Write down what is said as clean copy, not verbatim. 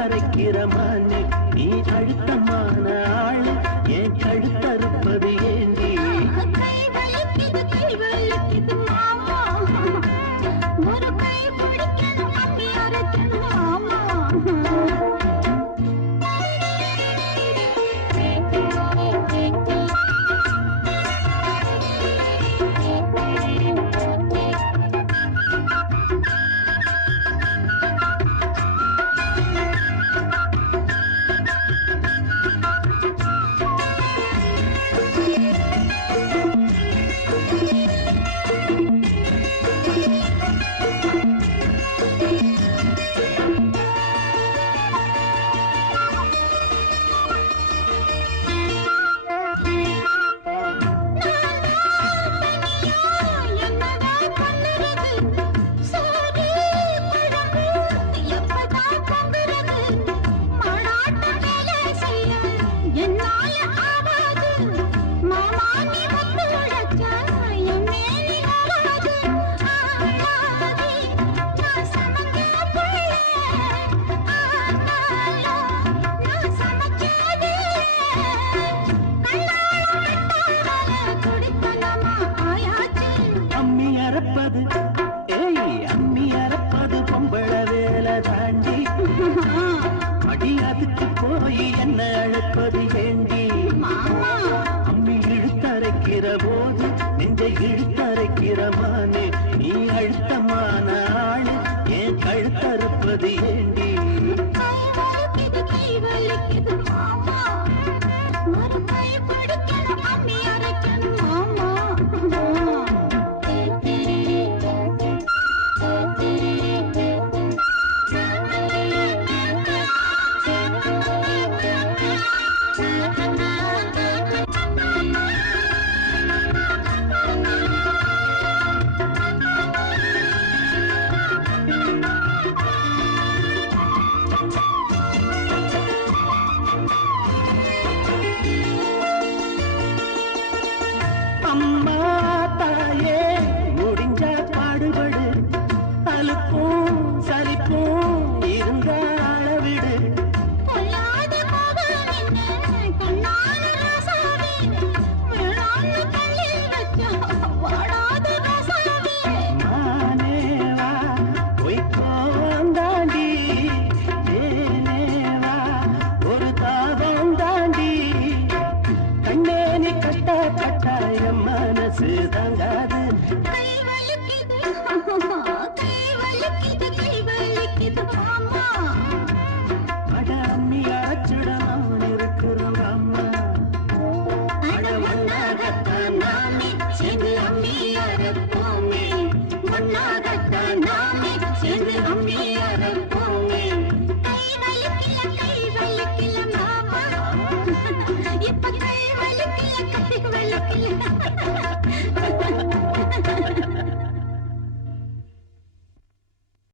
இழுத்தரைக்கிற மானே நீ அழுத்தமான ஆள் என் கழுத்தறுப்பது ஏண்டி கை வலிக்குது மாமா ஒரு கை பிடிக்கணும் அம்மி அரைக்கணும் மாமா அம்மி அறப்பது பொம்பள வேலை தாண்டி அடி அதுக்கு போய் என்ன அழைப்பது ஏண்டி அம்மி இழுத்தரைக்கிற போது நெஞ்சை இழுத்தரைக்கிற மானே நீ அழுத்தமான ஆள் என் கழுத்தறுப்பது ஏண்டி மாமா ஒரு கை பிடிக்கணும் அம்மி அரைக்கணும் மாமா அம்மா தாயே முடிஞ்சா பாடுபடு அலுப்பும் சலிப்பும் இருந்தா அளவிடு மானேவா பொய்க்கோவம் தாண்டி ஏனேவா ஒரு தாபம் தாண்டி கண்ணே நீ கட்ட கட்டாயம் மனசு தாங்காது கை வலிக்குது மாமா அட அம்மி அரைச்சுட நான் இருக்கிறோம் அம்மா அட மண்ணாகத்தான் நாமே சேர்ந்து அம்மி அரைப்போமே மண்ணாகத்தான் நாமே சேர்ந்து அம்மி அரைப்போமே கை வலிக்கல மாமா இப்ப கை வலிக்கல